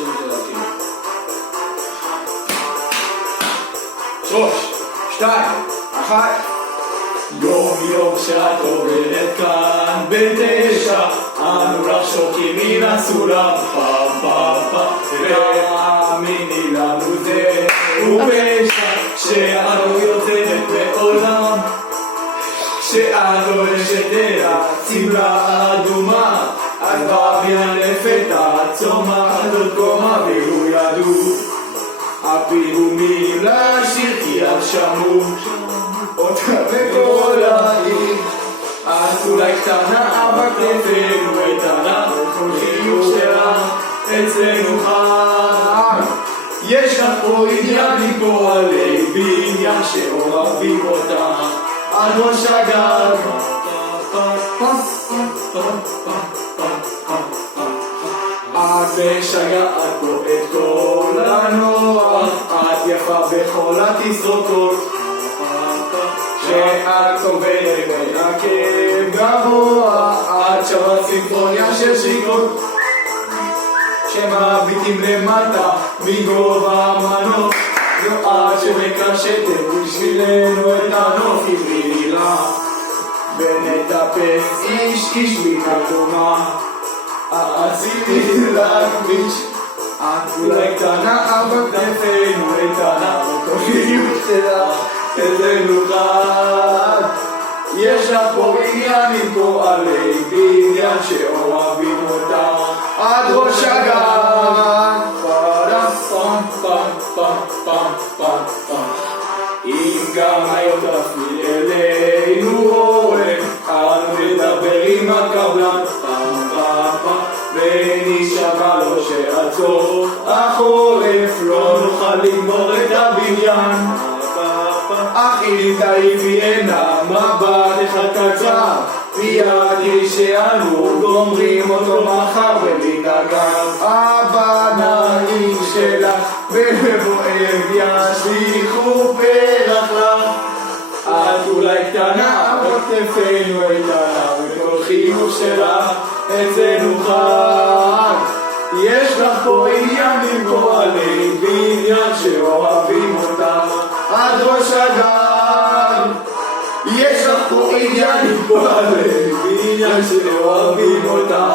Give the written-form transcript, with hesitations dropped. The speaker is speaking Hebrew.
השיר של להקים. 3, 2, 1. יום יום שאת עוברת כאן ב9, אנו רחוקים מן הסולם, פעם פעם פעם, והאמיני לנו זה ופשע, שאנו יוצאת בעולם, שאנו נשתלה צמלה אדומה, אז בבניין לפתע צומחת עוד קומה, והוא ידעו הפיגומים לשיר כי אז שמעו אותה בכל העיר. את אולי קטנה אבל כתפינו איתנה, וכל חיוך שלה אצלנו חם. יש לך פה עניינים פועלי בניין שאוהבים אותה עד ראש הגג. את משגעת פה את כל הנוער, את יפה בכל התסרוקות, שאת עובדת ברכב גבוה, את שווה סימפוניה של שיקות שמביטים למטה מגובה המנוף. זו את שמקשטת בשבילנו את הנוף, אמרי לה ונטפס איש איש מן הקומה, עשיתי להכביש. את אולי קטנה אבל כתפינו איתנה, וכל חיוך שלה אצלנו חד. יש לך פה עניינים פועלי בניין שאוהבים אותה עד ראש הגג. פם פם פם פם פם פם. אם גם היום תפעיל אלינו אורן, אנו נדבר עם הקבלן, פם פם פם, ונשמע לו שעצור החורף לא נוכל לגמור את הבניין. אך אם תעיפי עינה מבט אחד קצר, וידעי שאנו גומרים אותו מחר ולדאגה. הבנאים שלך בבואב ישליכו פרח לך. את אולי קטנה אבל כתפינו איתנה, וכל חיוך שלך אצלנו חג. יש לך פה עניינים פועלי בניין שאוהבים אותה עד ראש הגג. יש לך פה עניינים פועלי בניין שאוהבים אותה